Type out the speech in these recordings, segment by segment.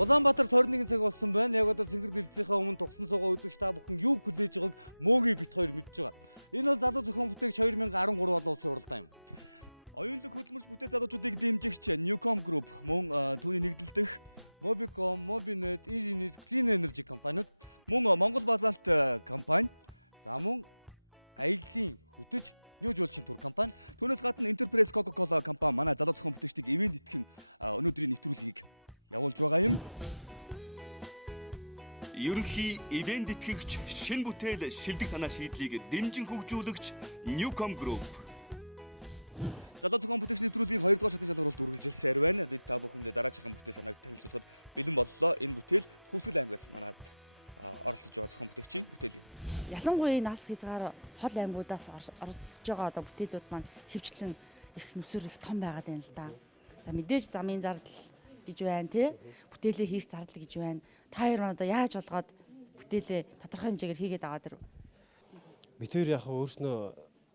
Улаанбаатар 21 цаг болсон байна. Яг одоо Цэнгэр дэлгэцийнхээ өмнө тогсон суугаа үзэгч та бүхэн юу хүлээж байгааг мөөгийн бит хоёр мэдж байгаа. Энэ бол залуу зохион бүтээгч 2013 олон улсын уралдаан юм. Оюунлаг хөдөлмөрч бүтээл залуучуудыг дэмжигч Newcom Group мөн түүний нэгдэлдэх Mobicom, Mobinet, EasyNet, Clean Energy компаниуд мөн Монгол Базалт компани за мөн аяллаа хөтөж New Jewel-ийн тур компани. Түүнээс гадна Enterprise Coca-Cola компани манай залуу зохион бүтээгчдийг ивент итгэн өнөөдрийн нэвтрүүлгийг явуулж байгаа юм. Ерөнхий ивент итгэгч шинэ бүтээл шилдэг санаа шийдлийг дэмжин хөгжүүлэгч Newcom Group. Залуу зохион бүтээгч нэвтрүүлгийг 2 дугаар шатны шалгаруулалт үргэлжилсээр байна. Бид та бүхэнд дараагийн бүтээл санааг танилцуулахад бэлэн боллоо. Энэ бүтээл Хүсэл аймгаас манад оролцож байгаа зохион бүтээгчийн бүтээл юм. Ялангуяа нас хязгаар хол аймагуудаас оролцож байгаа одоо бүтээлүүд маань хөвчлэн их нүсэр их том байгаад байна л да. За мэдээж замын зардал гэж байна тий. Бүтээлээ хийх зардал гэж байна. Та хоёр маань одоо яаж болгоод бүтээлээ тодорхой хэмжээгээр хийгээд аваад ирв? Бид хоёр яг өөрснөө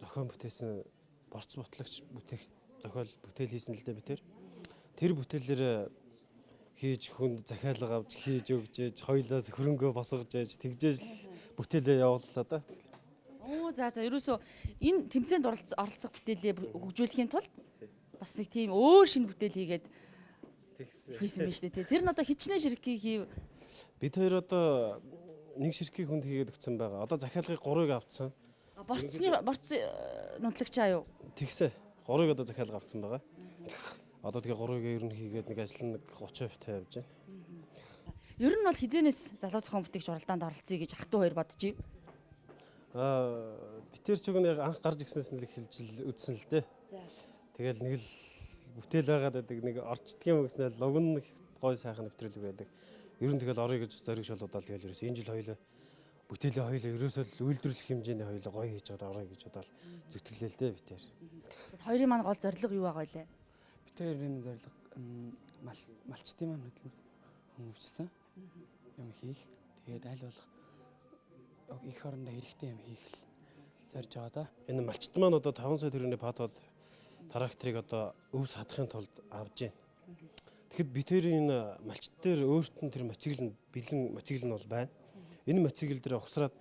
зохион бүтээсэн борц ботлагч бүтээх зохиол бүтээл хийсэн л дээ бид тэр. Тэр бүтээлээр хийж хүнд захиалга авч хийж өгч хоёлаас хөрөнгөө босгож ээж тэгжээж бүтээлээ явууллаа да. Оо за ерөөсөө энэ тэмцээнд оролцох бүтээлээ хөгжүүлэхийн тулд бас нэг тийм өөр шинэ бүтээл хийгээд хийсэн байна шүү дээ. Тэр нь одоо хичнээн ширхгийг хийв. Бид хоёр одоо нэг ширхгийг хүнд хийгээд өгсөн байгаа. Одоо захиалгыг 3-ыг авцсан. Борц нутлагчаа юу? Тэгсэ 3-ыг одоо захиалга авцсан байгаа. Одоо тэгээ 3-ыг ер нь хийгээд нэг ажил нэг 30% тавьж байна. Ер нь бол хизэнээс залуу зохион бүтээгч уралдаанд оролцъё гэж ах トゥ хоёр бодож ив. Би тэр чиг нэг анх гарч ирсэнээс нь л хэлж үзсэн л дээ. Тэгэл нэг л бүтээл байгаад байдаг нэг орчдгийн мөгснэл логн гой сайхан нэвтрүүлэг байдаг. Ер нь тэгэл орё гэж зориг шолуудаад тэгэл ерөөс энэ жил хоёлоо бүтээлийн хоёлоо ерөөсөө л үйлдвэрлэх хэмжээний хоёлоо гоё хийж байгаа орё гэж удаал зүтгэлээ л дээ би тэр. Хоёрын маань гол зорилго юу байгаа вэ? Бид хоёрын зорилго малчтын маань хөдөлмөр хөнгөвчсөн юм хийх. Тэгээд аль болох их орондоо хэрэгтэй юм хийх л зорж байгаа да. Энэ малчт маань одоо 5 сая төгрөгийн патод тракторыг одоо өвс хадахын тулд авж байна. Тэгэхэд бид хоёрын малчт дээр өөрт нь тэр мотоцикл нь бэлэн мотоцикл нь бол байна. Энэ мотоцикл дээр огсраад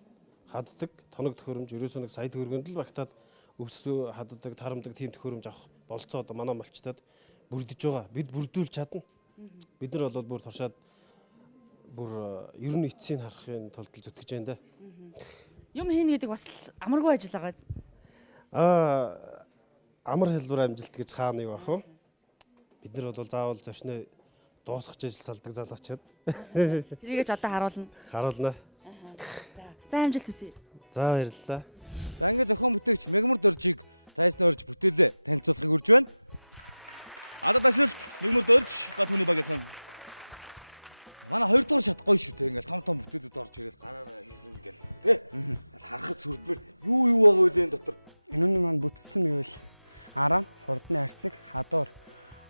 хаддаг тоног төхөөрөмж ерөөсөө нэг сая төгрөгөнд л багтаад өвс хаддаг, тарамдаг тийм төхөөрөмж авах болцоо одоо манай малчтад бүрдэж байгаа. Бид бүрдүүлж чадна. Бид нар бол бүр туршаад бүр ер нь эцсийг харахын тулд зүтгэж байна да. Юм хийн гэдэг бас амаргүй ажил байгаа. Амар хэлбэр амжилт гэж хаана юу ах вэ? Бид нар бол заавал зочноо дуусгах ажил салдаг залуучууд. Тэрийгэж одоо харуулна. Харуулна. За амжилт хүсье. За баярлалаа. За ингээд зохион бүтээгч Мегмар Доржийг тайсны орж бүтээлээ танилцуулахыг урьж байна. Адад башилт Мегмар Дорж ба түүний багийнхан. Манай 2 дугаар шат гоё шүү дээ. Ингээд том бүтээлүүд орж ирээд гараараа хийсэн ингээл тий. Харахад сүрдмэр юу байгаа вэ энэ дотор? Энүүний маань бүтцсэн гэвэл араа, хурдны арцэг, хадуур,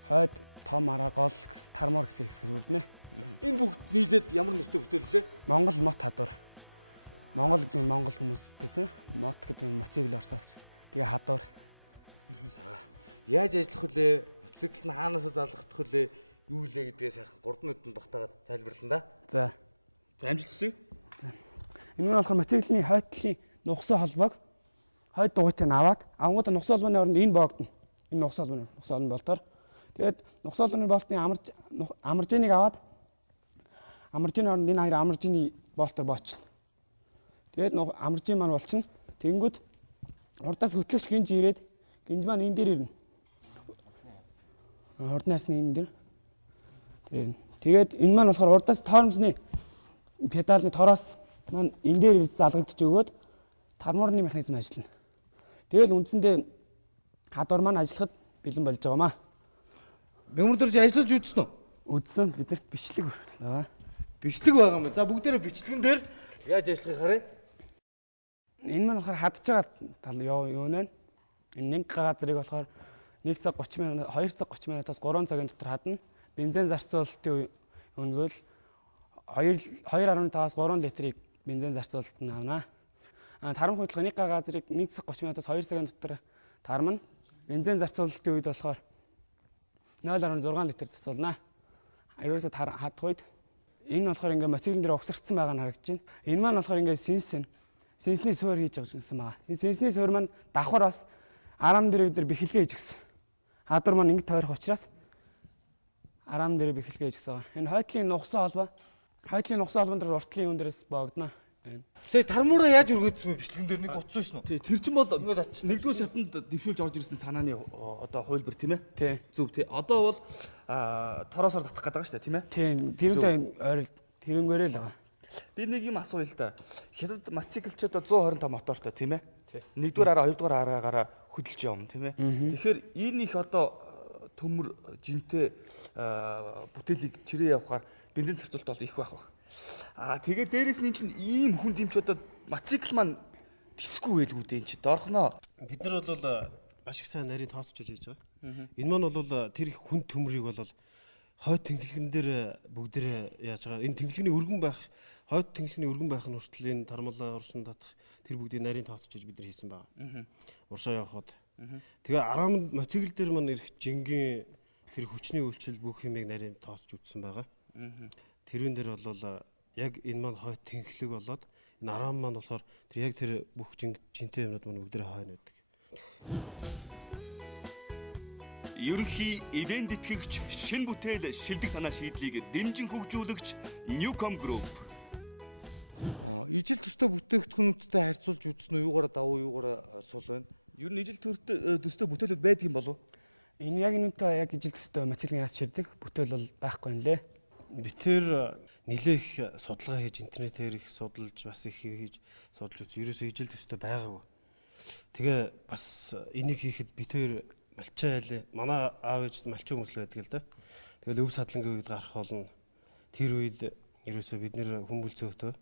хойд, том араа, гол, тармор гэсэн хэсгээс бүрднэ. Энэ бүгд нийлээд ямар нэртэй бүтээл лээ? Монгол мот хадуур. Монгол хүмүүс бүтээсэн. Мот гэдэг нь мотоцикл орсооч. Тэгээ хадуур. За яаж ажиллах вүлээ? Мотоцикл нь хаанаас залгах вүлээ? Юу лээ гэдгээ сайхан 3 минутанд багтаагаад тайлбарлана да. За амжилт хүсье. Энэ нь болохоор мотоциклын хойдлын нугсан холбоог хойд дугуйтыг аваад авангуудаа нугсан холбооны оронд энэ боогдно. Энэ нугсан холбооны болтоор. Тэгээд нугсан холбооны болтны амаржиныг аваад амаржины оронд энэ хоёр амаржины болтоор боочно. Тэгээд амаржин маань болчихно. Тэнгүүд урдаас хөтлөгч гинж ирээд гинж маань энэ дээр ирнэ. Хурдны арсны энэ дээр. Тэгээд энэ маань болохоор урдаас тоормсны педалны тороос маань энэ дээр ирж залгагдчих өгөөд тарморны механизм ажиллана. Тэгэл үндсэндээ хадуур маань ажиллахад бэлэн болж байгаа маа. Мегмар Дорж ажиллаж үзсэн үү? Үзсэн биднэрт бичлэг байгаа. Бичлэг байгаа юм. За бүгдээрээ бичлэгэн дээр яаж ажиллахыг харъя. Энэ маань болохоор хадж байгаа юу нэ? Энэ нэг газрыг болохоор 1 цаг 30 минут, 2 цаг 30 минутаас 3 цагийн дотор хадна. Бензин зарцуулалтын өнгөл 2.5-аас 3 литрийг бензин зарцуулалт нь авна. Тарам хөдөлгөөний газрыг 1 цаг 30 минутаас 2 цагийн дотор тармна. Бензин зарцуулалтын үед болохоор 0.6 литр зарцуулна. Ерөөсөө хадах үед Энэ болохоор ингээ мотоциклэн дээр угсарцсан байгаа нь харагдаж байна. Энэ маань болохоор ингээ сенсний суурь хийж байгаа гэсэн байгаа. Энэ сенсний суурь маань давхар бас арам дээр бид нар бэхэлгээ хийж гисэн. Хадвар маань ингэ тойрох учраас арам дээр бэхэлгээ хийж гисэн. Энэ хойтлын нугсан холбоон дээр уртлын юун дээрээс боогдно. Сая тармуура яаж өргөөдсөн бэ бичлэгэн дээр нэг утсан шнө. Тий, тэр чинь бол нэгдүгээр шатанд дэвшүүлж орж ирсэн санааны одоо хувилбар тийм ээ. Тий. Зөв тий. Одоо бол тороосоор татах гэдэг байгаа шүү дээ тийм ээ. Тийм. Тэрнтэй ойр тэрнгээрээ л байгаа. Би нэг юм асууя л да. Хятад мотоциклчид 125 мотортой тийм ээ. Нэгдүгээр араа, хоёрдугаар араагаараа хөдөлж явна тийм ээ. Тэгэхээр энэ их одоо төмөр жинтэй бүтээлийг чирээ явахаар бензин зарцуулалт бол их байх баг. Тэгээд дээрээс нь чинь ийм хүн дэмч одоо мотоцикл маань тисгүй байлгүй дээ чи доорхноо. Бид нар бол маш их сайн нарийн тооцож хийж байгаа. Энэ маань бол тэр их хүн төмрийг бол хойд тэнхлэгэн дээр бүгдээрээ яаж байгаа. Энэ тэнхлэгний өргөн байх, хойд тэнхлэгний өргөн байх нь хүртэл энэ тармалаа урсан татах тэр бүгдийг нарийн тооцож хийж бид нар хийсэн байгаа. Уршаа явахад. Тэгээ арам мотоцикл дээр маань ирэх жингийн тэр хүчний үйлчлэл бүх юмыг нарийн тооцож үзсэн байгаа. Тэрүүн дээр бол яг энэ маань хойд тэнхлэг болоод энэ арам маань болохоор тэр яг тэр бүх жинтэй юмнууд маань бүгдээрээ хойно байдаг. Ерөнхий ивент итгэгч шинэ бүтээл шилдэг санаа шийдлийг дэмжин хөгжүүлэгч Newcom Group. Ижил төстэй бүтээгдэхүүнүүдтэй харьцуулж үзсэн үү? Юугаараа давуу, юугаараа сул байна? Ер нь ижил төстэй бүтээлүүд байдаг юм болов? Энэ яг энэтэй яг ижил төстэй мотоциклын яас ширдэг бүтээл бол байхгүй юм лээ. Бид тэр нэлээх судалгаа хийж интернетээр их судалж бас их хийж судалж үзсэн. Ерөөсөө ижил төстэй байгаагүй. Тэгээ бас энийг хийхэд бид тэр малчаа айлээ. Манай аав ээж малчин хүмүүс л байдаг л да. Тэгэл өв садлангийн үед гарах болно. Тэр үед ерөөсөө бид нэр хүмүүл зөөхтэй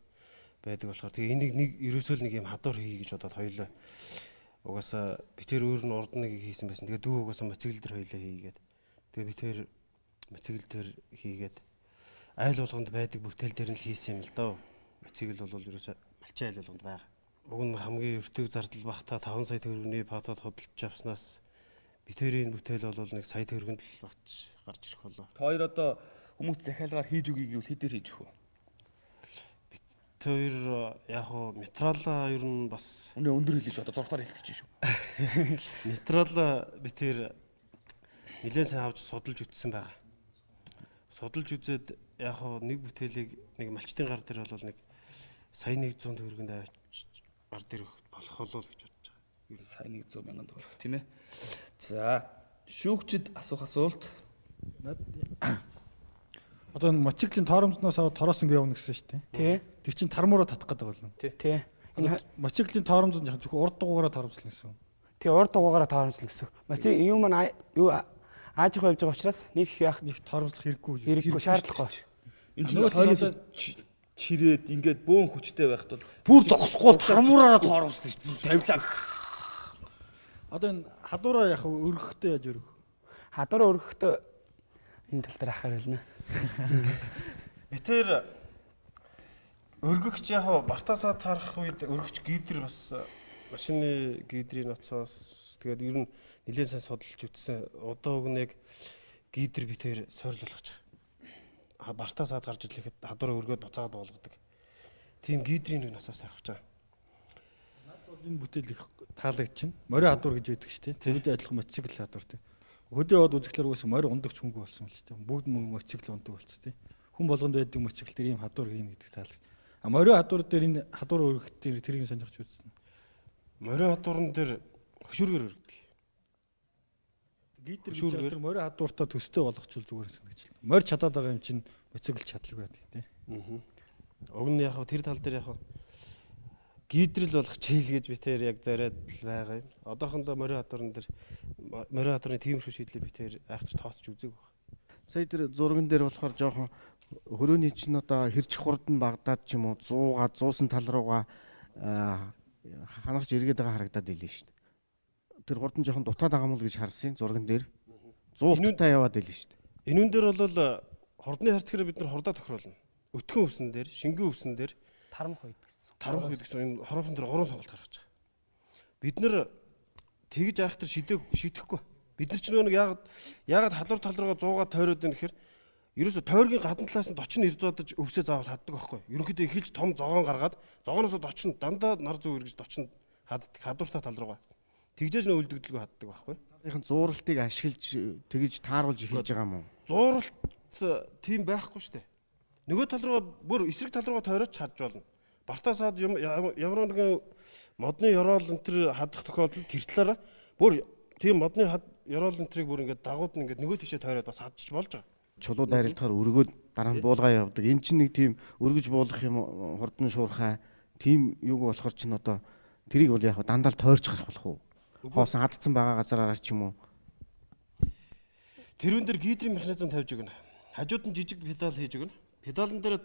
байдаг болохоор тэгээ энийг нэг ерөөсөө л нэг юм хадвар хий гэж бодоод хоёулаа. Угаасаа бид тэр өөр нь урд нэг хийсэн байсан. Тэгээ дүү угаасаа мотоцикл дээр хоёулаа хийгээд. Тэгээ бид тэр мотоцикл дээр хийгээд айл болгонд байдаг бүтээл дээр нь л хийсэн юм л доо. Мотоцикл бол ерөөсөө малчин айл болгонд байгаа. Уг нь хамгийн өртөг зардал багтаа 5 сая төгрөгийн патод хөдөлж авснаас битэрийн бүтээл бол 1 сая төгрөгөнд л гарч ирэх болоо. Та хоёр одоо хүмүүс захиалгаар хийж өгье гэвэл хэдээр хийж өгөх вэ? Тэр яг хоо материалаа ер нь бас Өндөр хэлж одоо зургатаар хэлчих чинь шүү. материалаа би тэр нэлээд сайн авч судалж үзсэн байгаа. Судалж үзээд яг хоо нэг бүтээлийг нэг малчтын гар дээр бол 1 сая 100 төгрөгөнд авч гар дээр болох болоо л гэж бодож байгаа. Ер нь сая 100 мянган төгрөг тийм ээ. За шүүгчд асуух асуулт. Одоо энэ мотоциклийн тооромжноос аваад тороос ингэ явна гэсэн шүү дээ. Тий. Тэр чинь тармуураа татах гэдэг болно. Тий. Энэ Мотоциклийн тооромж нь зөвхөн урд дугаараа тооромжлно гэсэн. тий урд дугаараа тооромжлно гэсэн. Мотоцикл юм маань юу ааж их явж байгаа учраас нэг их яах Нэг тооромжлох хэрэггүй. хэрэггүй шаардлагагүй. Энэ чинь хойноос чирээд ингээд бөөн хүчтэй байхад бол Бүр зогсохгүй тармуураараа тооромжлно шүү дээ. Тавилаа. Одоо энэ хадуураа яг өргөхтэй яаж өргөх? Хадвар өргөхдөө энэ тал дээр ахаар хэлнэ. Би тэр өргөгч яг бартаасаа таарах үед өргөгч гидр бас машины гидрийн ноцоос тэгээд ер нь нэлээд сайн судалж үзсэн. Одоо уг нэг гидр би тэр сойрлуулах. Бартаасаад гарч ирэхэд хадвар өргөөд буцаад болгодог. Тийм гидрийн нэг ноцоос тавих гэж байгаа. Энэ бүтээл их таалагдчихна. Морин хадуур гэж яддаг шүү дээ. Тэвдээ адилхан мотоцикл хадуур тийм. Хөдөө яваад үзэхлээр угаасаа морин ундагч хөнгө болсон л тийм. Бүгд мотоцикл ундаг болц тийм. Хүн болгонд байдаг мотоцикл дээр ийм хадуур хийн гэдэг таалагд. Морин хадуур дээр энэ хадуур өргөхдөө тэрийг сонирхож үзсэн. Морин хадуурн дээр хөшүүргээр өргөдөг. Гидр гэж тэр морин хадууртаа төстэй болгочвол зүгээр санагч л. Морь чадаад байгаа юм чинь мотоцикл чадлаг байдаг тийм. Уг нь яг тэр тал дээр яг гидрэл болох чийл гэж би тэр яг зориод л байгаа юм. Одоохондоо морин хадуурн дээр морин хадуурны тиймэрхүү шийдлийг би тэр айхч тооцож үзег баг. Сая тэр зурган дээр болохоор жоохон хөрөөний чинь одоо хэрч хурд нь багдаад ч юм уу 100-сан тал руугаа ханарч эргээд байгаа харагдаад ийлээ шүү дээ. Тэр хурд нь жоохон дутаад байгаа юм л гэж харсан зурган дээр. 100-тай яваад ийлээ шүү дээ. Энүүн дээр бол хурдны харцгаараа бид нар хурдаа тохируулна. Өтгөн өвсөн дээр, шингэн өвсөн дээр Тарамх үед гэсэн. тарамх үед гэсэн энэ хорофон дээр 3 сонголт гаргаж байгаа. Бид нар тэгж айх тэр шидэхгүй. Бид нар ч нэг яагаад хадвар тал руугаа 100-аар тойроод байна гэхээр ерөөсө тойргийн гадна талаас нь дочин ирж бодож өвсөө заавал хаддаг байхгүй. Ерөнхийдөө эхэлж том зогоон гаргаад зогооноос дочин дандаа нар зүү эргэж дочин хаддаг хадууртай тал руугаа. Тэгжээж нөө үлдэгдэлгүй хаддаг байхгүй. Тарихын зууралтыг ашиглаж тэгж тааруулж эхэлж байгаа юм уу? Зууралт тийм байхгүй шүү дээ. Нөгөө тал руу бүр эсрэг тал руугаа тойрооч хадж болно. Бартаа саад ямар нэгэн модны ёроол энэ төр хадах тохиолдолд тэр талаараа бүр тийм модны ёроол энэ төрийг бүр ингээд дагууд нь ингээд нөгөө тишээ тойроод бас хадчих болж байгаа. Чулуу дайралтахаар өргөөд дараа нь буулгаа явдаг. Эн чинь нэг тийм өргөж буулгах юм хурдан шуурхай тийм юуг болохоор чинь одоо тэрийг бол яг дандаа л тойрч гарах болох уу? Хоосон хадцсан байгаа газараар ч юм уу? Тэрүүн дээр гидрийн механизм тавьж өгнө. Хажууд нь жижиг педал хийж өгнө. Педалн дээр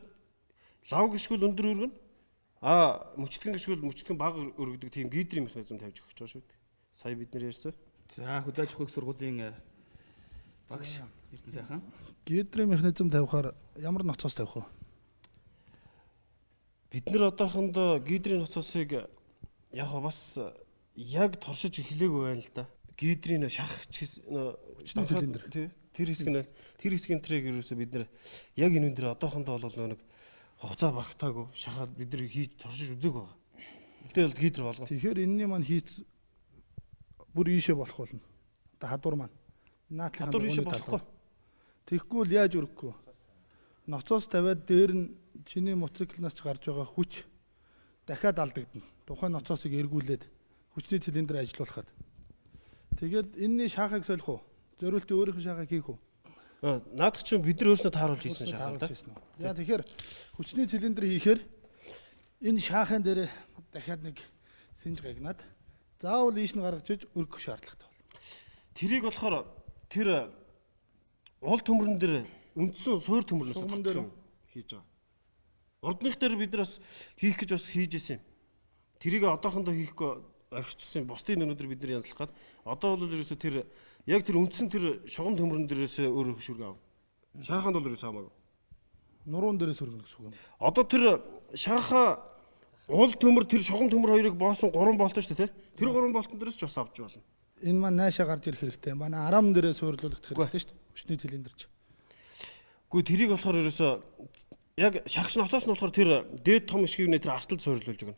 лав гიშгүүл өндөр өргөнө. Мөчтгөн гიშгүүл мөчтгөн бага өргөдөг тийм гидрийн механизм тавьж өгч байгаа шүү дээ. Сая бид нэр ярьсан. За хөдөөж хөх сургуулийн багш Эрдэнэ сайхан. Гидрийн механизм тавихаар ямар ноцоос тавих вэ? Бид нэр одоохондоо гидрийн ноцоосыг яг бас яг туршиж эхлэегүй байна л да. Гидрийн шахах хүчний цилиндр. Тэр хэсгийн трийг ерөөсө бид нэр яг энэ өндөр одоохондоо бол нэг хугацаа багтаагүй шахаад бид нэр хийж туршиж үзээгүй байгаа. Гэтэл бол гидр болгоо. Тэгэхээр энэний маань хийц бүр ийшээ болох болно. Одоо хадуур маань. Наадлын хадуур ийшээ болохгүй. Тэгэхгүй л яаж өргөхгүй. Ноцоос тавиад дээр нь чиний мотоциклнаас гарч байгаа хүч дахиад алдагдана. Тухайн ноцоосыг эргүүлээд хүчний цилиндр ажиллуулахад. Тэгээд энэний шахаг солих уу? Зориултын өөрийнх нь шахаг хийх үү? Наадах чинь бид нар өөрсдөө тааруулж хийсэн шахаг да. За тэгэхээр хүчний цилиндр хийхээр энэ шахын дээр дахиад нэг синж гагнаад заавал ийш нь гаргаж иж өргөх шаардлагатай байна. Тэрийг болохоор тэр уул төмөрн дээр үндсэн суур төмөрнөөс хийж байгаа. Урдных дээр бид нар бас хийх гэж бас хийж исэн юм. Тэрийг одоохондоо хийхгүй орхичсан бусдын өнөдөр бид нар янзлах гад одоо бол ерөөсө тэр яг тэр үндсэн тэр шугам төмөрн дээрээс өөрөө хөшүүрг аав. Шаханд бол ерөөсөө хамаагүй. Нуруунд дээрээс өргөнө гэсэн үг юм. Одоо тэр шаха уул төмөр тэр шугам төмөр хоёрыг боосон 3 болтоо шүү дээ. Тэр 3 болтон дээрээс ч бас авч болно. Энэ маань наашаа гарч ирэх хэрэгтэй. Манай арам дээрээ суурлуулах хэрэгтэй шүү дээ. Хүчний цилиндрч. Гэхдээ тэрийг болохоор ерөөсөө яг шахагч ноцоос нь болохоор тэр дээд том ишгивнээ тэр арталд суурлуулж өгнө.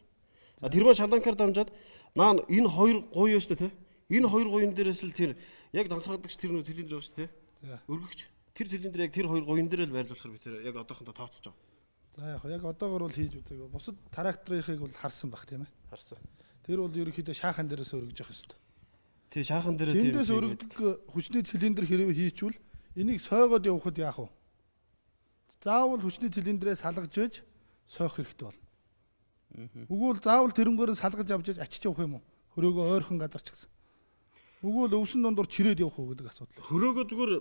Тэр маань шаланкаар дамжаад наа энэ хоёр гуй шүү дээ. Энэ хоёр гуйн дээрээс л тэр яг данхрагдагч тэр нөө цилиндр байгаа шүү дээ. Өргөгч. Тэр цилиндр яг тэр хоёр гуйн дээр л байрлуулахар би тэр яг одоохондоо тооцож байгаа. За яг одоогор бол хийж үзээгүй. Бусад тракторынхыг бол харсан баг тийм ээ. Харсан. Тэр бол ерөнхийдөө шаахан дээрээс өргөж явах ёстой. Тий шаахан дээр тийм. Тэндээс өргөдөг хүчний цилиндр хэрэг хийчвэл энийг сойгоод явахад яах вэ? Заавал хүчний цилиндрээ салгаж байж сойх хэрэгтэй болно. Үгүй л заавал тэрнгээрээ салгаж авч ачиж явах юм уу? Хөрөөгөө ойрхон газар ч гэсэн. Үгүй л өвсөн дондор чирээд явах уу гэдэг асуудал. Хөрөөгөө зүгээр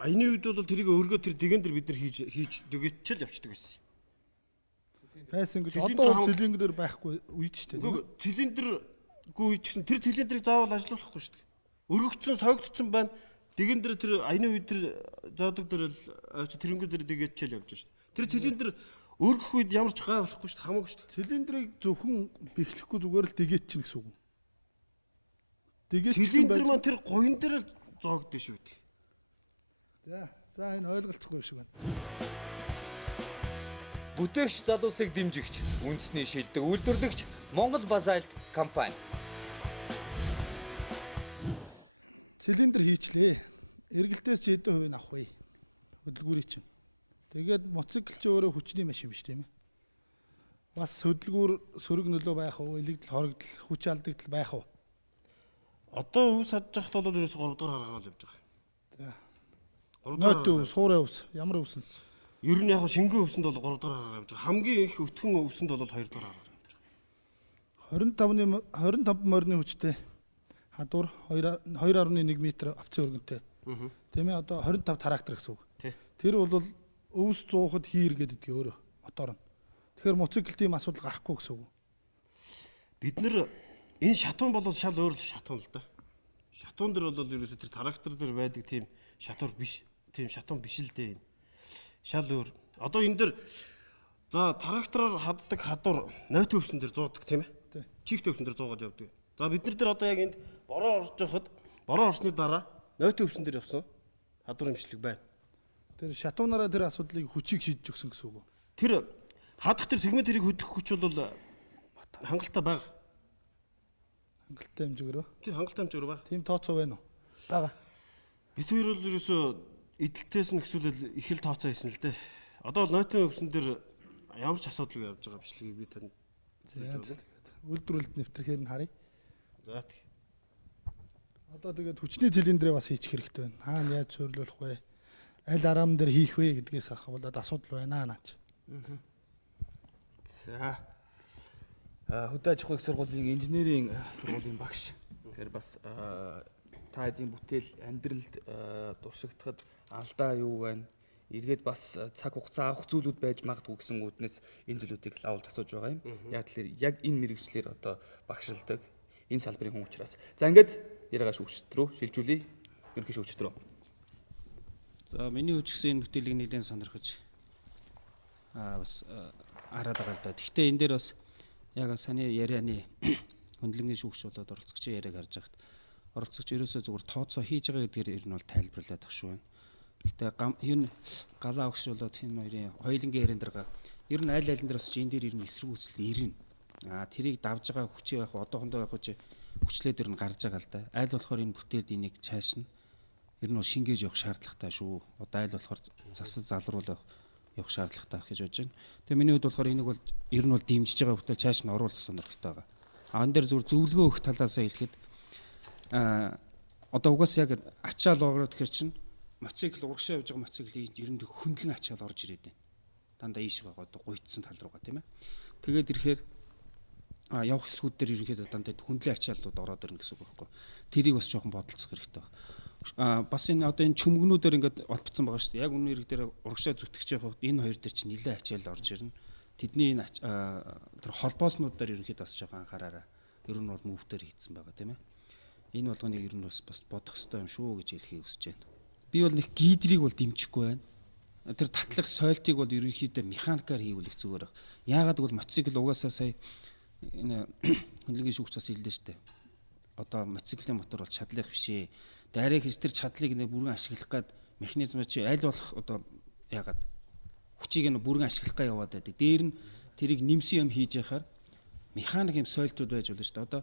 аяны үед бол тэрийг өргөө тэр дэгэн дээр бид нар хийж дөгээчл явчихдаг байсан. Байсан гэж одоо цилиндр байхгүй үед ч тийм. Үгүй цилиндргүй үед ч гэсэн тэр цилиндрийг заавал ажиллуулахгүй шүү дээ. Өргөгдсөн сойгдсон байна. Дэгэн дээр тэр аяны үед тэр зоодог дээр л тэрнгүү дээр дэгээчл явж шүү дээ. Тэр цилиндр өргөх үед ямар ч гай болохгүй шүү дээ. Хамаагүй шүү дээ. Цилиндрийг зөвхөн бэхлэхгүй зүгээр л дэгээч чинь гэсэн үг. Цилиндр маань тэр гуйн дээр л зоогдсон шүү дээ. За энэ ойлголцохгүй шиг байна. Бүтээгч залуусыг дэмжигч, үндэсний шилдэг үйлдвэрлэгч Монгол Базальт компани. Цилиндр хийчлээ. Эргэлтээс ч хэдэн хувийг авах вэ? Хөдөлгүүрийн чинь. Тэгээд мотоцикл ч өөрөө хүчний машин биш тийм ээ. Бас хөдөлгүүр сөрөг нөлөө байх уу, элэгдэл хоригдол, хүч алдагдал байх уу? Одоо өвс садж захт бол ерөөс 3 дахь гаргаад явж байгаа. За. 3 дахь өв, суурай өвс, ямар өвс нь? Ер нь яг шингэн өвсөнд бол 3 дахь гаргаад явж байгаа. Хамгийн их өтгөн өвсөнд бол 2 дахь гаргаад явж байгаа. 25 морины хүчтэй хадуур 2.1 м авцсан өргөнтэй. Тийм ээ одоо 25 трактор гэсэн үг. Тэр бол өвс зуухад хийр гэдэг өөрөө мотор нь. Тэгэхээр мотоцикл тийм асуудал гарахгүй гэсэн үг. Бид нэр энэ шатуун бол шал өөр шатуун л да. Шатуун дээр бол ерөөсөө тэр трактор дээр байдаг тийм шатуур биш. Тийм шатуун биш л дээ энэ. Шал өөр. Одоо энэ дэр за трактороор хаддаг хадуур 0 өвсөн дээр зуудаг тийм ээ. Чигт өвсөн дээр зуугаад явдаг. За бид нар дээр одоо яг энд бороо орж байхад бороо орсны дараа 0 өвсөн дээр явсан хадуур имшлэг байна. Тэр шатуунаараа тэр асуудлыг хүчийг шийдэж өгсөн гэсэн үг үү? Тэр хадах тэр сегмент тэрийг хөдөх хүч бол хангалттай бага. Хангалттай хэмжээгээр. Тийм хангалттай хэмжээгээр бага. Тийм тооцоо байна уу? Бага. Бид хоёр бол ерөөсөө эдэлтээс нь эсвэл их л тооцоо хийсэн л дээ. Одоо бол нойтын өвсөн дээр ямар ч асуудал явж байгаа бичлэгийг би танд Тэгээд үйлдвэрлэлд нэвтрэхээр нь харъя. за Одоо тэгээд хүчний цилиндрээ бас хийчих хэрэгтэй байна. Хаана яаж суйрлуулах вэ? Аль араам дээр хийх вэ гэдгээс ахвалаад асуудал байна наач. За. Хөдөө аж ахуйн их сургуулийн инженерийн сургуулийн багш. Тэгэхээр бас та хэдийн бүтээл амьдралд дуршигдахад алдаа юу байна? Эргээд бас цаг хугацаа авах зүйлүүд байж магадгүй гэсэн үүднээс энэ зүйлүүдийг лавуулж асууж байгаа юм. Яг тэгэхээр яг энэ мэрэгчлэр одоо багшилдаг энэ салбарын хүн учраас. За ингээд яриагаа шүүгчд рүү шилжүүлье. Ерөнхий шүүгчд рүү. За миний хувьд гэсэн энэ бүтээлийг нэлээд сонирхож бас хараад байгаа л да. Гэхдээ энэ дээр бас яг саний ярианы хөндлөнгийн шүүгч болоод оролцогчийн яриаг харж байхад оролцогч ерөөсөө зүгээр тооцоо хийж байгаа гэдгээр ер нь бол тайлбарлаад ах шүү байна. Гэхдээ энэ галаа өгш болоод энэ хоёрын хоёулангийн яриан дээр ер нь аль алин дээр бас энэ дээр ер нь эсрэг үүсэл ирнэ. Тэрийг давж байгаа хүчийг яг одоохондоо яг хүчлээ дээр нь гарч байгаа л да. Аль болохоор энэ бүтээлд энийг цааш нь ер нь шингээж явах шаардлагатай шүү. Одоо аль болохоор засаж залруулах явах шаардлагатай гэж бодож байна. Тэгээ миний хувьд болохоор энийг бол ер нь бол дэмжиж байгаа бүтээл цааш нь оруулах сонирхолтой байгаа. Энэ дээр зүгээр зөвлөгөө өгөх талаасаа хэлэхэд одоо угаас яг ачаал оогроод тэгэхээр чинь моцикл урагшаа явж байгаа моциклын ер нь хөндлөн ачаал орж ирээд байна. Дандаа ийш байгаа одоо гуйцсан тал руугаа тийм ээ. Тэгээд ирэхээр явах хэсгүүд дээр ерөнхийдөө дандаа хөндлөн ачааллууд ороод ирнэ гэсэн үг байхгүй. Тэрийг бас жоохон бодолцох хэрэгтэй байна. Бас энэ одоо энэ чүмгнүүдээр ингээд олбцсон байгаа шүү дээ. Яг үнэн хэрэг дээр урагшаа зүтгэж явах хувьд энэ хоёр дээр чинь нэлээд ачаал орж ирнэ. Тэдний энэ тэр холбооснуудаар ерөнхийдөө бас жоохон анхаараарай. Ер нь бол мөвтөр хийцэн байгаа тийм ээ. Энэ болгоныг ер нь бас бодох хэрэгтэй юм шүү гэж хэлхийг хүсэж байна. Би бол нэг гидрийг бол дэмжихгүй байна. Тэр татлах сойлтыг бол ерөнхийдөө механикаар хийвэл их зүгээр баг. Яагаад гэвэл моцикл угаасаа сая энэ хөндлөнгийн шүүгч бас хэлдэ штэ. Одоо моциклийн мотор бол чадлах биш ээ. Дарыг хийж тэр чадлыг нэ бүрэн ашиглах гад механизм чи аль болох одоо яагаад хүчийг нь бүрэн ашиглах га яваад байдаг. Дээр нь тэрийг нэмсэн юм хийж яхаар механик юм сойлтууд байж болно штэ. Одоо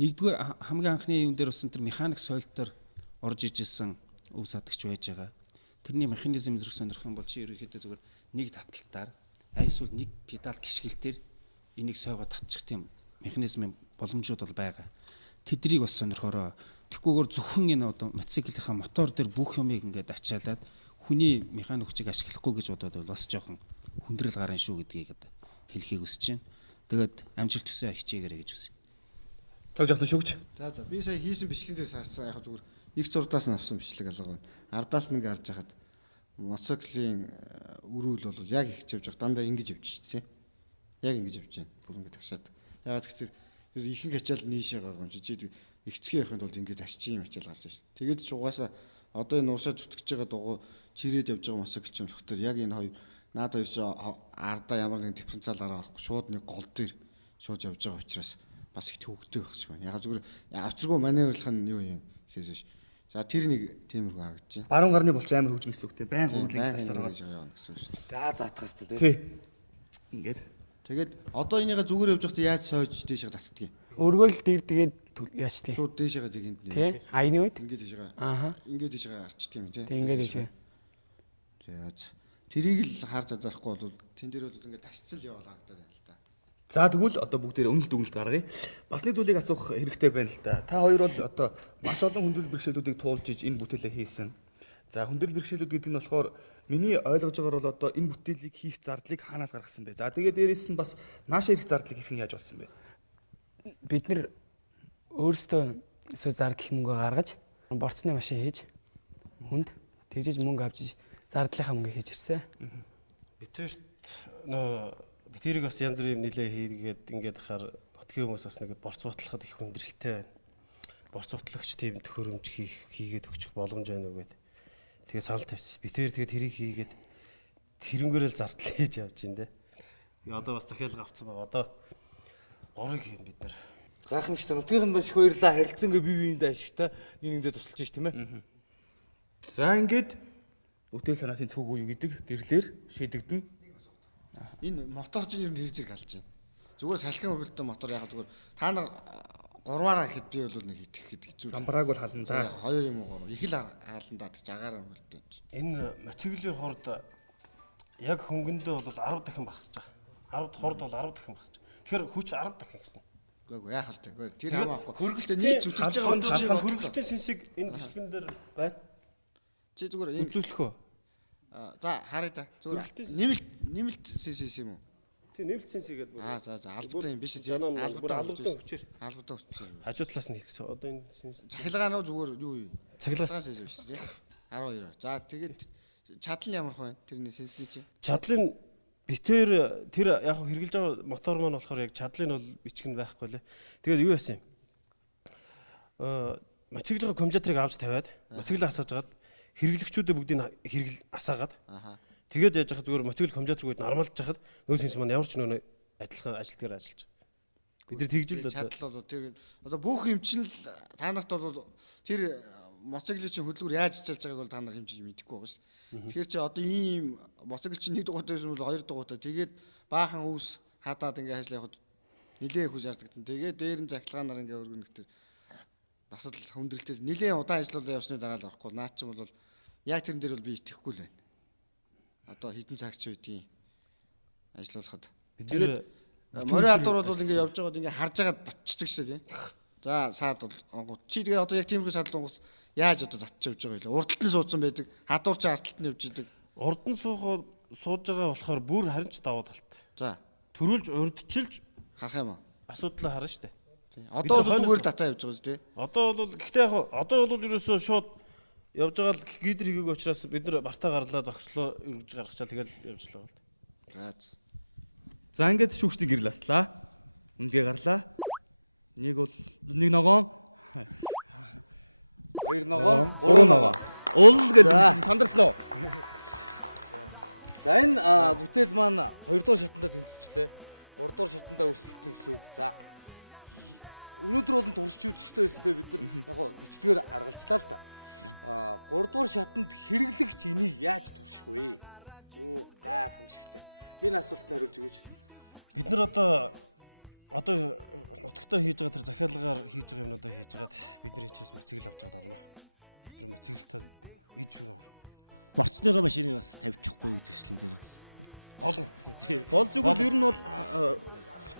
нэгдүгээр хамгийн анхны юм дээр болсон тэр механик сойлтоор орж ижсэн өв садагч байж байгаа. Тэрний механизм зэрэг сонирхох юм бол чи ерөнхийдөө зүгээр нэг таталтаар айсвал нэг педал гიშгэлтээр энийг сойгоо татчих тийм механизмын боломжууд бол байгаа. Тэдрийг бас сонирхороо. Тэгхгүйгээр зөвхөн энэ одоо мотоциклийнхаа мотор дээр бүх юмыг ингээд ачаалаад хүний механик хүчийг ашиглахгүй гэж бодоод бол бас жоохон хүндрэл гарна шүү гэдгийг одоо хэлхийг хүсэж байна. Тэгээд амжилт хүсье хичээгээрэй гэж хүсье. Тог жахна шүүгч. За би сая хийсэн бичлэгэн дээр сарцсан яг зүгээр их зурдаас нь авсан бичлэг алга байна. Ардаас нь гарч хахад мотоциклийн өрөөл бол яг их явж байгаа. Дандаа ингэж явж шүү дээ. Яг ингэж явж байна. Бүр ингэ тагшаад. Ягаад гэвэл ихэнх ачаал нийшээ байгаа юм чи ихцгий явахын тулд ингэж ачиж юм ачаал гарч байна. Тэгээд ч угаасаа одоо энэ уршаа зүтгэж байгаа дугуй чирээд явж байгаа мотоцикл юм болохоор яг энэ хоёр наад хоёр чи ардаа ямар нэгэн дифференциалаар авахгүй шууд нэг гол дээр шууд явж байгаа учраас бас их төвөгтэй байх шиг байна. Яг зүгээр авчиргүй маневрлах нь юу юм гэхээс за тэр нэг тиймэрхүү харагдаж байна. Баруун гарны болч амар хөгжим гэсэн үгтэй байн хөндлөн гэж тасараад явна гэсэн үг шүү дээ. За заатах хэрэгтэй тий. Ингээд тэгээд одоо энийгээ зүгээр явж байхдаа яаж сойж дээшээ татдгийг. Өргөөл дээр тэгээд яаж тий. Шууд дээшээ тэгэнд нэ. Тий. Айны үед. Ингээд дээшээ. Ааха. Ингээд дээшээ арчдаг юм тий. Тий ингээд дээшээ. За тэрийг л харж азарахгүй бол тэн дээр бол ингээд тасцал яваалаа гэдэг юм л да. За тэгвэл одоо бүгдээр үнэлт дүгнэлт гаргая. Бас нэг зүйлийг асуух хэрэгтэй байна л да. Та хоёр бол одоо маш олон хүндрэл бэрхшээлүүдийг туулж иж энэ бүтээлээ хийсэн. За хүндрэл бэрхшээлүүд гэдэг нь болохоор миний ойлгож байгаагаар бол одоо энэ бүтээлийг хийх зардлыг хаанаас гаргасан бэ? За тэгээд дээрэс нь бас наашаа ирэх зардлыг хэрхэн яаж болсон бэ? Бид нэр өөрсдөө зардал мөнгө гаргаж борцны машин хийж хүнд тэгжиж мөнгө авч зардлынхаа мөнгө хийж ирсэн. Битэрт нөө битэрийг бас янз бүрийн нэлээ хийгээд ингээд хахаар нутгийн хүмүүс бас нэг борц ботлоход их хүндрэлтэй байна. Борц ботлогч тийм төхөөрөмж хийгээд өгчих боломж байна уу гэд. Тэгээ санал тавьсан. Битэр тэгээд тэрийг хийгээд тэрнгээрэл зардал хийж явж ин дээ. Одоо бас захиалга авцсан байгаа. Одоо горыг хийн бид нар. Гайхамшигтай нутгийн маш их баярлаа харилцангаа бие биендээ ашигтай нэг нэндээ тусалж ш тийм ээ. За ингээд бүтээл санаатын цөг уу юу гэдэг гэрлэр шийдэгдэнэ. Энэ мотор чинь ер нь хэр зэрэг алж байна. Зүгээр салхин өргөлтөө мотор яг зүгээр та нар гурваараа гэхэд би бол нэг итгэх гэдэг хэцүү. Замбрааг бол хална да. 2 юм уу 3. Их л хааландаа гэж агаараа өргөлтөө. Энэ мотоциклийн хорд яг хөнгөндөө бол 10 дахин багасж байгаа. 10 хорд бол 10 дахин багасж байгаа. Тэгэхээр хүч 10 дахин гэсэн. Үгүй яах вэ? Үгүй тэр хамаахгүй. Хөргөлтөө нийт зүтгэж байгаа хөргөлтийн сэнсийг энэ бичлэгэн дээр байна. Чи зүгээр энэ үзүүлэхөө. За харъя да. Зүгээр нэмэлт сэнс юм уу? Тийм нэмэлт сэнс гэдэг бүр. За албатай юм биш тийм. Албатай хүчээр. Албатай хүчээр. Хажуу талаас нь хэлсэн. Одоо энэ сэнс цахилгаан уу зүгээр юу юу? Цахилгаан сэнс биш тийм. 12. За тэгээд чадал нь ямар хөө тэрний сэнсний чи? Чадлын битээр тэр яг хэрглэж байгаа мотор маань болохоор яг чадлын бол бичгэн байхгүй лээ. Тэгээд юу яасан юм? Мотоциклын компьютерыг авч тавиад мотоциклыг асааж агаад хэрэглэгчүүдэд бүгдийг хэрэгл асаагаад тэгээд яаж яхад зүгээр мотоцикл компьютергүйд нормалж жахад нөөс сэнс маань ямар ч нөө адилхан ажилтгаар ажиллаж байгаа. Бид нар тэгж л чадал бол тэр одоо бүх юм чинь та нарт бол тэр мотоциклын чинь хөдөлгөөр яаж чалж байгааг бол та нар хэмжиж мэдэхгүй байгаа шүү. Тэгэхээр чи одоо ийм моцогл чи нэг дугуйтай байсан бол хоёр дугуйтай. Тэгээд баахан үүс хадаад ингээ ажиллах явахад нилээн хүч ардагдан. Тэгээд дээр нь захилгаанаар ингээ өргөнөх тэр бас л хүндрэлтэй нилээн удаан ажиллаулаа явсны дараа л орохгүй. Наад чинь бол яг тэрэн дээр бол би итгэхгүй л байна. Одоо хитэн цагч үеийн ажиллуулахад бид нэр морин алдар бол ингээ явж байгаад ингээ харж байгаа татчихдаг шүү дээ. За саад бол чи тэгээ одоо яг тиймэрхүү садлан яаж одоо татчих явж байгаа вэ? Урдталтан суудсан байдаг. Хадуур чи ардталтан явж идэг. Урдан сууж байгаа болохоор бүр харин ч давуу талт. За. Төрүүлж урдчилж харах юм уу? Асуудлаа харна штэ. Одоо бол зүгээр л дата явж байгаа зү тий. Одоо бол гэхдээ яг одоо бол ерөөсөө шууд явж байгаа л гидр хийгээг учраас бид нар бартаа гарлаа зогслоо өргөж гаргачаа тэгэл явж л байгаа л. За ингээд шүүгчдийг гэрэлслаа. Үнгээ гарлаа. Нэг ногоон 2 ногоон, 3 ногоон. Уул гэдэг сандарсан уу? За энэ бүтээл маань 2 дугаар шатандаа тэмцэлчлээ. 3 дугаар шатандаа өрсөлдөнө гэсэн үг. За өнөөдөр бол туршиж үзэхтэй байсан те бид нар яг бичлэгээр аргалцлаа л та. 3 дугаар шатанд хэрэглэгч энийг яаж турших вэ? Оо гайхамшигтай. Энэ асуултанд хариулж өгөөч. Бид нар одоо нутагтаа хийж байгаа тэр захиалгаар хийж байгаа юмнуудаа хийж байгаад бидний чээс мотоцикл авч байгаад орно. Тэр мотоциклтай иж хүрээ. Борцныгоо машиныг бас тавьчихгүй үзэсгэлэн дээр бас. Олон. Болж игэл ер нь бол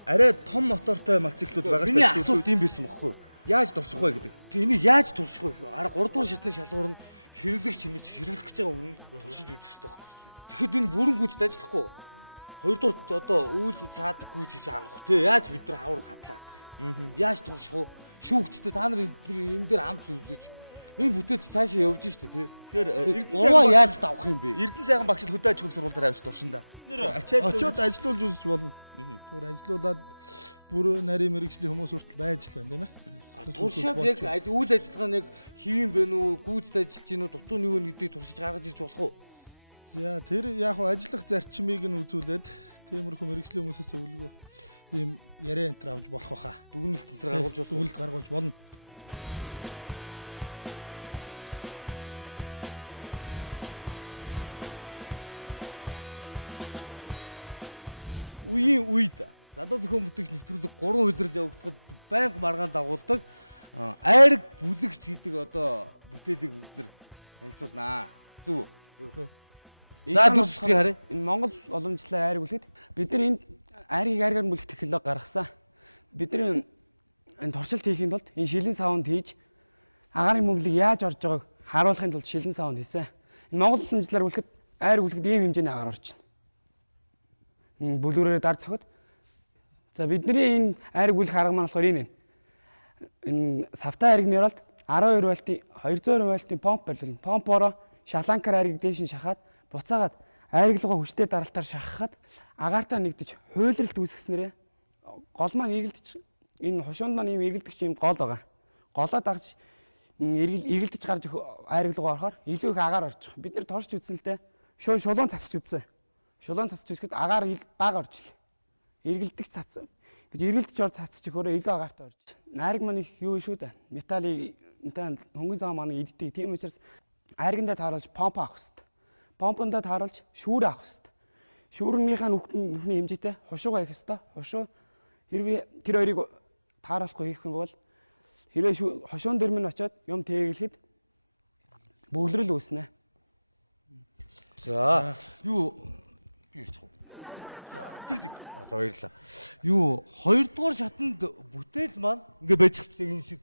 арай том мотортой мотоциклууд байгаа шүү дээ. Миний асуулт юм байсан бохоо. Яаж турших вэ гэдэг. Энийг яаж турших вэ? 3 дугаар шатны шалгуур нь хэрэглэгч энийг хэрэглэх гэж байгаа үнэ туршиж үзэх хэрэгтэй байхгүй. Тэгэхэд энэ бүрэн гүйцэд ажиллахгүй. 2 дуурт одоо үйл цаадаг гүйц гэж анах тий. Яаж бид нар хавар хадлаа. Яаж турших вэ? Шүүгчтэй та нар энэ дээр хамт зөвлөж. Энэ бүтээлч цаашаа явж штэ тий. Тэгэхээр Эрдэнэ яаж давах юм бэ? Эрдэнэ сайхан багш хөдөө аж ахуйн сургууль дээр авч туршин да. Очоод ажиллуулж үзэж болно. Зүгээр ажиллуулад бүр нарийн мэрэгжлийн хүмүүс хүртэл байж л байна тийм ээ. Туршаад яг үйл ажиллагаа нэг хийм бэ нү, гүйцэд ажиллаж гин үү, дутуу нь юу вэ гэдгийг туршиж гаргаж ирж болох уу? За тэр яг ажиллах зарчмыг нь үзүүлээд тиймэрхүү мэрэгжлийн хүмүүсээс зөвлөгөө ийм яриа энтер авч болох баха. Дүгнэлт энтер гаргуулж болох. Дүгнэлт гаргуулж болно. Үеийн үед залуу зохион бүтээгч нэвтрүүлэг 3 үйлрэл явагдахад байнга маргаан дагуулдаг айраг бүлэгч гэдэг одоо бүтээлийг бүгд нэр танилцуулнаа. Зүг. За дүрсгий харъя. Энэ Монгол уламжлалын айраг бүлэгт бид нар энэ айргийг айргаар бүлэх технологи гаргасан. Бид нар энэ туршилт хийхэд тулд энэ шилэн саунд хийж агаарын мөглөг яаж орж байгааг харуулахын тулд шилэн саунд хийсэн. Энэ Монгол уламжлалаар бүлэхэд айраг бүлэхэд ийм хэмжээний агаар орж байна. Бүлүүрээр дар цоход. За бидний энэ айраг бүлэх арга маань болохоор энэ. Энэ савтай айрагны оролт 12 вольтын 200 вольтын помп барилна. Помпороо шаланкаар айрыг дээш нь шахаад буцаагаад айраглогоо хүчтэй даралтаар шахахад агаартаа нэгдэж хуйлралт үүсгэснээрээ гол маань эргэлдэж энэ хушуунд маань ийм эргэлдэгч юм гол байгаа. Голоо дагж эргэлдэж гарч айраглогоо орохоор илүү их агаар орж байгаа. Бид нэр торч үзсэн л дээ. Шулуун цацж үзсэн. Шулуун цацж үзэхэд агаар бага орж илээ. Эргэлдэх цац. Гэж эргэлдэж ор цацж өгөөрөө илүү агаартай орж. Найраг маань их юу шүү дээ. Металлын хөнгөн зам маань иддэг. Тийм учраас айрагндаа тааруулж помп авах хэрэгтэй. помпондоо тааруулж шүүрээ авах хэрэгтэй. Шүүрнийхээ нүхний хэмжээтэй хушуугаа хийх хэрэгтэй. Хушуу хэрвээ тэр хоёрыг тааруулахгүй хийх юм бол хэрвээ хошуун дээр минь очиод юм тээглэхэд бөглөрөл үүснэ. За юу би ирчихв. За тэг. За баярлаа. Юу 2 дугаар шатанд бүтээл маань ингээ байж хэвчээ энэ шиг.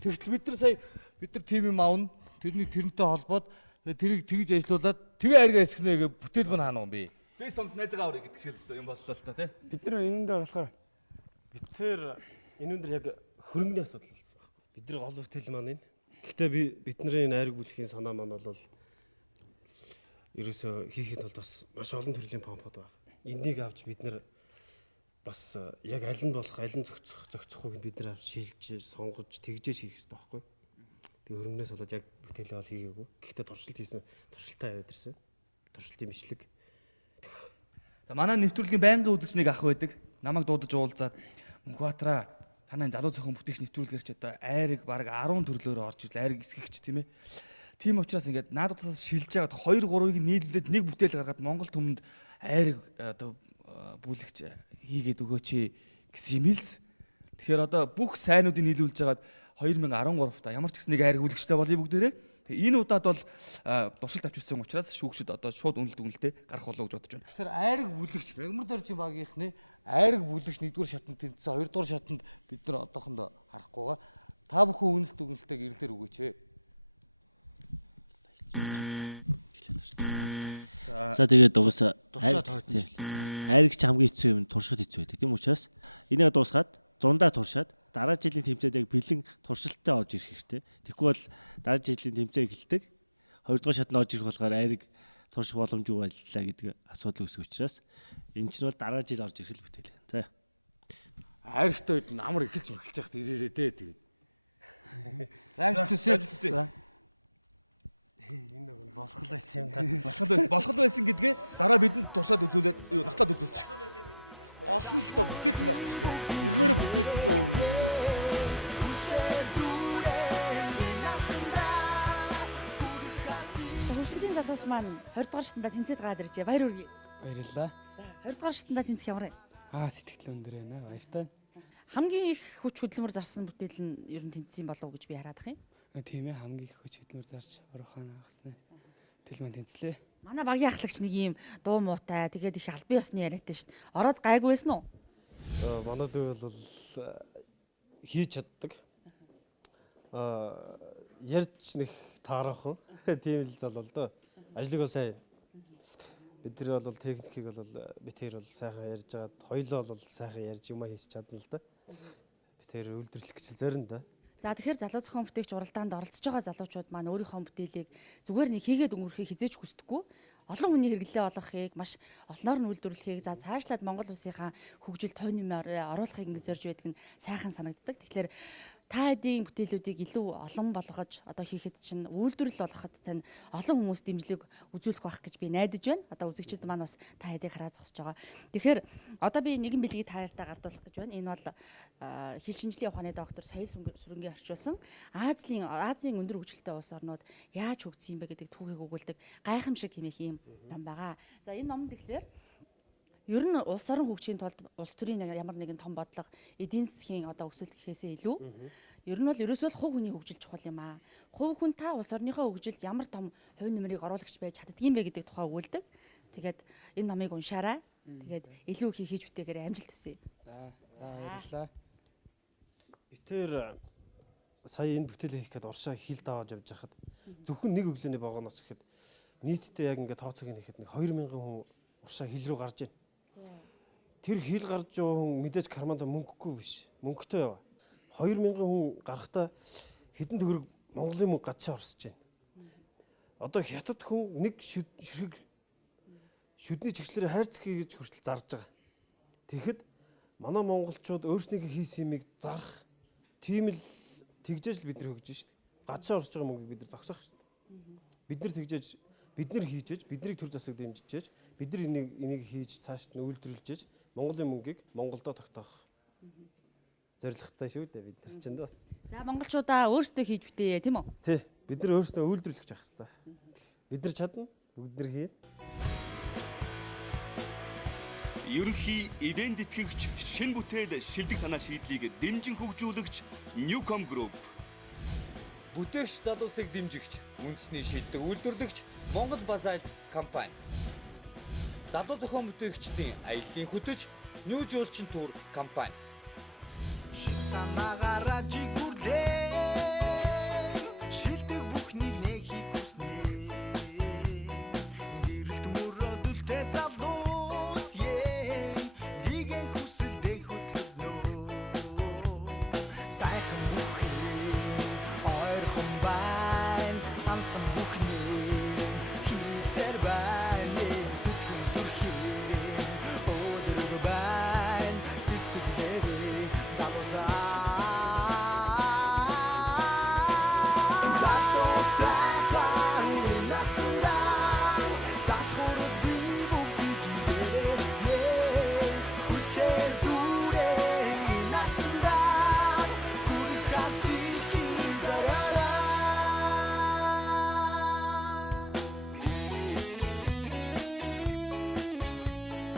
Тэгтэл бид нар тим юм аавна. Тэрнтэй холбоод тэрийг тэгж ажилуулад тэгээ арга эсгэнэ гэ бүтээл маань хаана юм бэ? Бэст томд найзгаа аврыг гэдэг шиг юм боллоо л та тий. Бид нар энэнд болохоор энэ яг хөрөнгөний асуудал болсон байхгүй. Бид нар гол бүтээл маань энэ. Гэхдээ бидний энэ айраг бүлэхийн санаа маань бол ерөөсөө хийхэд бол бас маш олон төрлийн помпод байна. Энийг авч бид нар бас яг аль нь болох аль нь зохицохыг бид нар авч шилжиж, сонгож, тэгжээж хийх хэрэгтэй байхгүй. Тэгээ хөрөнгнөөс болоод яг бүтээлээ бол хийгээгүй. Гэхдээ туршилт хийсэн, туршилтаа аваад ирсэн. Туршилтын бичлэг. За манай нэвтрүүлгийн байнгын үзэгчнийг ах байдаг. Намайг дуудаж уулзаад Мөнхбаатараа танай залуу зохион бүтээгч нэвтрүүлгэрч одоо айраг баг 10 төрлөөр орж ирэл айраг эсгэгч тийм ээ. Тийм учраас ингээд наадуудаас шилж яагаад 2 3-ыг нийлүүлээд нэг бүтээл гаргаад Монгол түмэнд айраг одоо бүлэгч хийгээд өгөөч гэсэн юм хэлс. Тэгэхээр одоо бүх сайнуудыг нийлүүлж яагаад 2013 та ямар ч гэсэн нэг айраг бүлэгчтэй болъё бүгдээрээ. Тэгээ энэ удаад бол туршилт авчирсан учраас шүүгчд одоо шууд үнэлт үнэлтэд гарах болов гэж бодож байна. Тэгэхээр айраг бүлэгч Мягмар доржийн багийнхны айраг бүлэгч 1-р шатанд тэнцсэн 2-р шатанд бид нар одоохондоо харахгүйгаа та бүхэн үнэлт үнэлтээг ирлэр өгөөч. За тэгээд угаасаа айрагч хамгийн хэцүү юм туршихад хэцүү байдаг. Тийм учраас энийг дуусгаад зундаа туршаад дараа жилийн тэмцээнд яг бэлэн туршилттай орж ирэх хэрэгтэй. Тэгэхгүй бол дараа жилийн тэмцээн эхэлдэг. 2 дугаар шатнд орж ирэх болохоор айраг турших боломжгүй байлаа гэдэг асуудал үүсэх учраас энэ чинь бол дараа жил орж ирэх л бүтээл. За. Айрагтай үед амар эхэлж яхад ирээрээ дээ тэгээд. За. Энэ нэг болох байсан юм да. Болох байсан гэдгээ дараа бидэнд туршаад үзүүлээд нотлоод үзүүлчих. Олон л доо бүтээсэн байх хэрэгтэй. Үрмээрээ бүтээсэн 100% юм. Хөвсгөлийн залуус маань 20 дугаар шатанда тэнцээд гаад иржээ. Баяр хүргэе. Баярлалаа. За 20 дугаар шатанда тэнцэх ямар вэ? Сэтгэл өндөр байна. Баяртай. Хамгийн их хүч хөдөлмөр зарсан бүтээл нь ер нь тэнцсэн болов уу гэж би хараад ах юм. Тийм ээ, хамгийн их хүч хөдөлмөр зарж орохоо хагасна. Бүтээл маань тэнцлээ. Манай багийн ахлагч нэг юм дуу муутай тэгээд их албан ёсны яриатай шүү дээ. Ороод гайгүй байсан уу? Манай дүү бол хийж чаддаг. Ярьж нэг таарах. Тийм л зал бол доо. Ажлыг бол сайн. Бид нар бол техникийг бол бид тэр бол сайхан ярьж байгаад хоёлоо бол сайхан ярьж юмаа хийж чадна л да. Бид тэр үйлдвэрлэх гэж зорин да. За тэгэхээр залуу зохион бүтээгч уралдаанд оролцож байгаа залуучууд маань өөрийнхөө бүтээлийг зүгээр нэг хийгээд өнгөрөхийг хизээж хүсдэггүй. Олон хүний хэрэглээ олгохыг, маш олноор нь үйлдвэрлэхийг, за цаашлаад Монгол улсынхаа хөгжил тойрны оруулахыг ингэ зорж байдаг нь сайхан санагддаг. Тэгэхээр та хэдийн бүтээлүүдийг илүү олон болгож одоо хийхэд чинь үйлдвэрлэл болгоход тань олон хүмүүс дэмжлэг үзүүлэх байх гэж би найдаж байна. Одоо үзэгчид маань бас та хэдийг хараа зогсож байгаа. Тэгэхээр одоо би нэгэн бэлгийг та хоёртаа гардуулах гэж байна. Энэ бол хил шинжлэлийн ухааны доктор Соёл Сүрэнгийн орчуулсан Азийн өндөр хөгжилтэй улс орнууд яаж хөгжсөн юм бэ гэдэг түүхийг өгүүлдэг гайхамшиг хэмээх юм ном байгаа. За энэ номд тэгэхээр ер нь улс орон хөгжихийн тулд улс төрийн ямар нэгэн том бодлого эдийн засгийн одоо өсөлт гэхээсээ илүү ер нь бол ерөөсөө л хувь хүний хөгжил чухал юм аа. Хувь хүн та улс орныхоо хөгжилд ямар том хувь нэмрийг оруулагч байж чаддгийм бэ гэдэг тухай өгүүлдэг. Тэгээд энэ номыг уншаарай. Тэгээд илүү их хийж бүтээгээр амжилт хүсье. За баярлалаа. Тэр сая энэ бүтээлээ хийхэд уршаа хил давааж явж байхад зөвхөн нэг өглөөний богоноос ихэд нийтдээ яг ингээд тооцоог нь ихэд нэг 2000 хүн уршаа хил рүү гарч ийн. Тэр хил гарч байгаа хүн мэдээж карманда мөнгөгүй биш. Мөнгөтэй яваа. 2000 хүн гарахтаа хэдэн төгрөг Монголын мөнгө гадшаа орсож байна. Одоо хятад хүн нэг ширхэг шүдний чигчлэрээ хайрцагхий гэж хүртэл зарж байгаа. Тэгэхэд манай монголчууд өөрснийхөө хийсэн юмыг зарах тийм л тэгжээж л бид нар хөгжиж шүү дээ. Гадшаа орж байгаа мөнгийг бид нар зогсоох шүү дээ. Бид нар тэгжээж бид нар хийжээж биднийг төр засаг дэмжижээж бид нар энийг хийж цаашд нь үйлдвэрлэжээж Монголын мөнгийг Монголдо тогтоох зорилготой шүү дээ бид нар чинь бас. За монголчуудаа өөрсдөө хийж бүтээе тийм үү? Тий. Бид нар өөрсдөө үйлдвэрлэж явах хэрэгтэй. Бид нар чадна. Бүгд нэр хийн. Ерөнхий ивент тэтгэгч шинэ бүтээл шилдэг санаа шийдлийг дэмжин хөгжүүлэгч Newcom Group. Бүтээгч залуусыг дэмжигч, үндэсний шилдэг үйлдвэрлэгч Монгол Базальт компани. Залуу зохион бүтээгчдийн аяллын хөтөч New Jolchin Tour компани. Санаагаараа жигүрлээ